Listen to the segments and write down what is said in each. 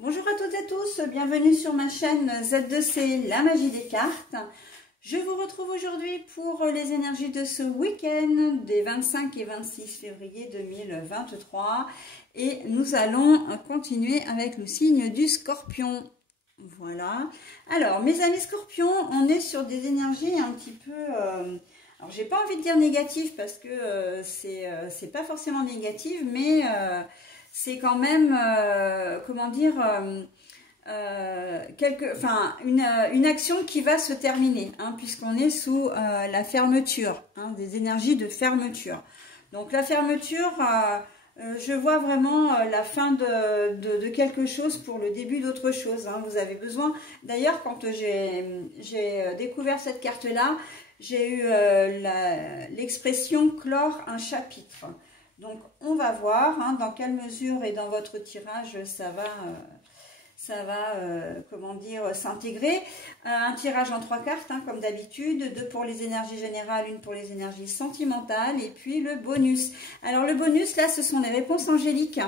Bonjour à toutes et à tous, bienvenue sur ma chaîne Z2C, la magie des cartes. Je vous retrouve aujourd'hui pour les énergies de ce week-end des 25 et 26 février 2023. Et nous allons continuer avec le signe du Scorpion. Voilà. Alors, mes amis Scorpions, on est sur des énergies un petit peu... alors, j'ai pas envie de dire négatives parce que c'est pas forcément négatif, mais... c'est quand même, comment dire, une action qui va se terminer, hein, puisqu'on est sous la fermeture, hein, des énergies de fermeture. Donc la fermeture, je vois vraiment la fin de quelque chose pour le début d'autre chose. Hein. Vous avez besoin, d'ailleurs, quand j'ai découvert cette carte-là, j'ai eu l'expression clore un chapitre. Donc, on va voir hein, dans quelle mesure et dans votre tirage ça va comment dire, s'intégrer. Un tirage en 3 cartes, hein, comme d'habitude, 2 pour les énergies générales, 1 pour les énergies sentimentales, et puis le bonus. Alors, le bonus, là, ce sont les réponses angéliques.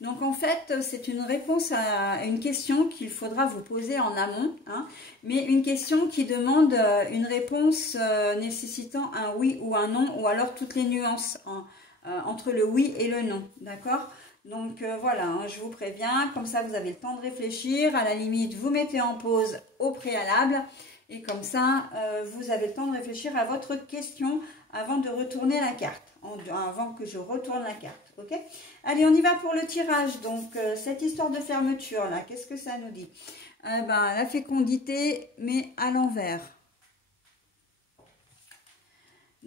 Donc, en fait, c'est une réponse à une question qu'il faudra vous poser en amont, hein, mais une question qui demande une réponse nécessitant un oui ou un non, ou alors toutes les nuances, hein, entre le oui et le non, d'accord? Donc voilà, hein, je vous préviens, comme ça vous avez le temps de réfléchir, à la limite vous mettez en pause au préalable, et comme ça vous avez le temps de réfléchir à votre question avant de retourner la carte, avant que je retourne la carte, ok? Allez, on y va pour le tirage. Donc cette histoire de fermeture là, qu'est-ce que ça nous dit? La fécondité, mais à l'envers.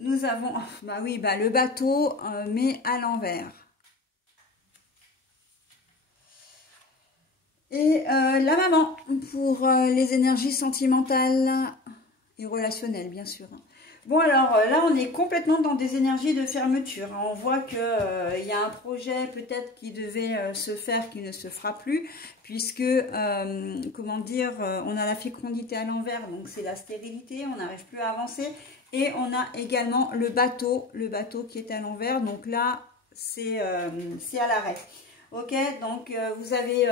Nous avons, le bateau, mais à l'envers. Et la maman, pour les énergies sentimentales et relationnelles, bien sûr. Bon, alors là, on est complètement dans des énergies de fermeture. On voit qu'il y a un projet peut-être qui devait se faire, qui ne se fera plus, puisque, comment dire, on a la fécondité à l'envers, donc c'est la stérilité, on n'arrive plus à avancer. Et on a également le bateau qui est à l'envers. Donc là, c'est à l'arrêt. Ok, donc vous avez,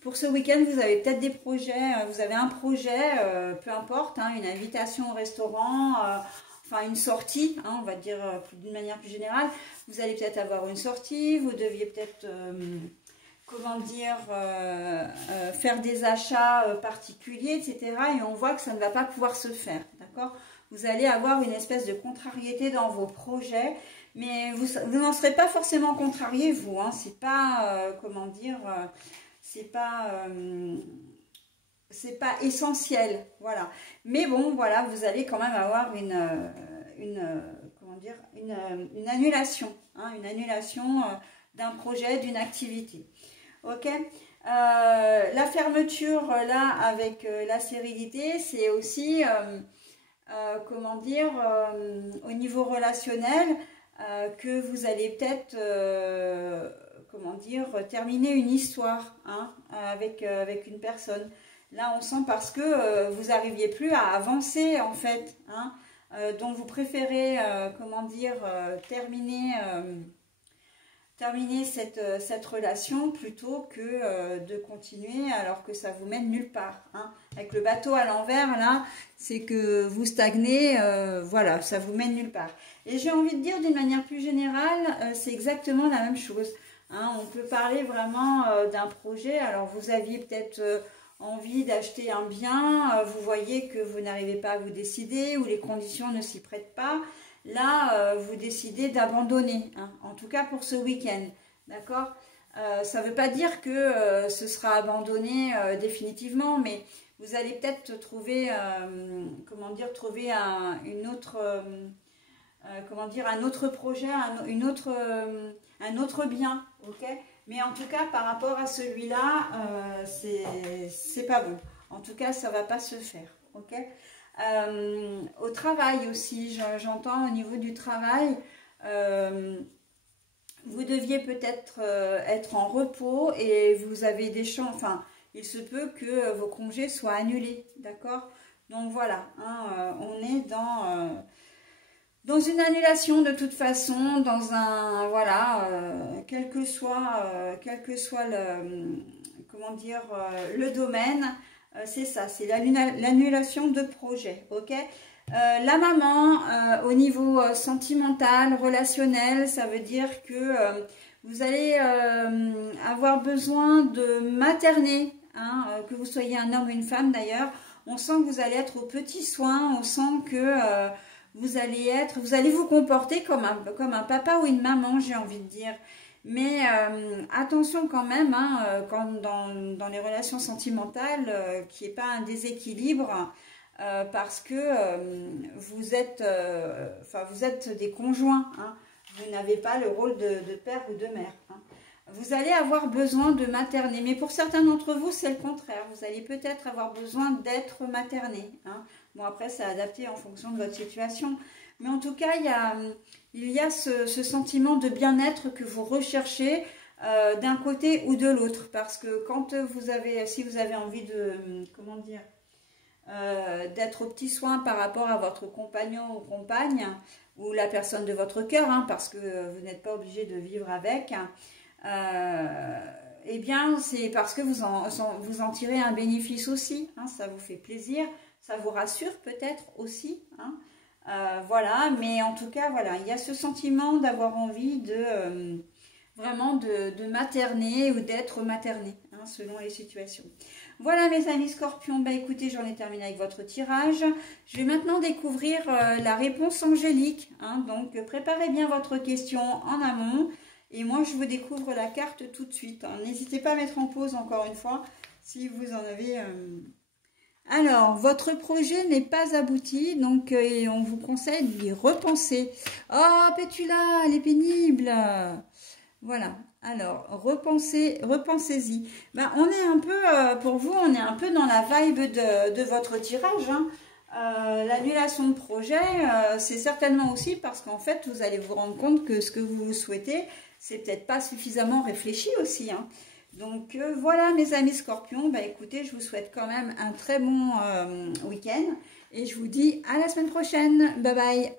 pour ce week-end, vous avez peut-être des projets. Vous avez un projet, peu importe, hein, une invitation au restaurant, enfin une sortie, hein, on va dire d'une manière plus générale. Vous allez peut-être avoir une sortie, vous deviez peut-être... comment dire, faire des achats particuliers, etc. Et on voit que ça ne va pas pouvoir se faire, d'accord? Vous allez avoir une espèce de contrariété dans vos projets, mais vous n'en serez pas forcément contrarié, vous, hein. C'est pas, comment dire, c'est pas essentiel, voilà. Mais bon, voilà, vous allez quand même avoir comment dire, une annulation, hein, une annulation d'un projet, d'une activité. Ok, la fermeture là avec la stérilité, c'est aussi comment dire, au niveau relationnel, que vous allez peut-être comment dire, terminer une histoire, hein, avec une personne. Là on sent parce que vous n'arriviez plus à avancer en fait, hein, donc vous préférez comment dire, terminer cette relation plutôt que de continuer alors que ça vous mène nulle part, hein. Avec le bateau à l'envers là, c'est que vous stagnez, voilà, ça vous mène nulle part. Et j'ai envie de dire d'une manière plus générale, c'est exactement la même chose, hein. On peut parler vraiment d'un projet. Alors vous aviez peut-être envie d'acheter un bien, vous voyez que vous n'arrivez pas à vous décider ou les conditions ne s'y prêtent pas. Là, vous décidez d'abandonner, hein, en tout cas pour ce week-end, d'accord? Ça ne veut pas dire que ce sera abandonné définitivement, mais vous allez peut-être trouver, comment dire, trouver une autre, comment dire, un autre projet, un autre bien, ok? Mais en tout cas, par rapport à celui-là, c'est pas bon. En tout cas, ça ne va pas se faire, ok? Au travail aussi, j'entends au niveau du travail, vous deviez peut-être être en repos et vous avez des chances, enfin, il se peut que vos congés soient annulés, d'accord? Donc voilà, hein, on est dans dans une annulation de toute façon, dans un, voilà, quel que soit le, comment dire, le domaine, c'est ça, c'est l'annulation de projet, ok. La maman, au niveau sentimental, relationnel, ça veut dire que vous allez avoir besoin de materner, hein, que vous soyez un homme ou une femme d'ailleurs. On sent que vous allez être aux petits soins, on sent que vous allez vous comporter comme un papa ou une maman, j'ai envie de dire. Mais attention quand même, hein, quand dans les relations sentimentales, qu'il n'y ait pas un déséquilibre, parce que vous êtes des conjoints, hein. Vous n'avez pas le rôle de père ou de mère, hein. Vous allez avoir besoin de materner, mais pour certains d'entre vous, c'est le contraire. Vous allez peut-être avoir besoin d'être materné, hein. Bon, après, c'est adapté en fonction de votre situation. Mais en tout cas, il y a ce sentiment de bien-être que vous recherchez d'un côté ou de l'autre. Parce que quand si vous avez envie de, comment dire, d'être aux petits soins par rapport à votre compagnon ou compagne, ou la personne de votre cœur, hein, parce que vous n'êtes pas obligé de vivre avec, eh bien, c'est parce que vous en tirez un bénéfice aussi, hein, ça vous fait plaisir, ça vous rassure peut-être aussi, hein, voilà, mais en tout cas, voilà, il y a ce sentiment d'avoir envie de vraiment de materner ou d'être materné, hein, selon les situations. Voilà mes amis scorpions, bah écoutez, j'en ai terminé avec votre tirage. Je vais maintenant découvrir la réponse angélique, hein, donc préparez bien votre question en amont. Et moi, je vous découvre la carte tout de suite, hein. N'hésitez pas à mettre en pause encore une fois, si vous en avez... Alors, votre projet n'est pas abouti, donc on vous conseille d'y repenser. Oh, Pétula, elle est pénible. Voilà, alors, repensez-y. Ben, on est un peu, pour vous, on est un peu dans la vibe de votre tirage, hein. L'annulation de projet, c'est certainement aussi parce qu'en fait, vous allez vous rendre compte que ce que vous souhaitez, c'est peut-être pas suffisamment réfléchi aussi, hein. Donc voilà mes amis scorpions, bah écoutez, je vous souhaite quand même un très bon week-end et je vous dis à la semaine prochaine. Bye bye.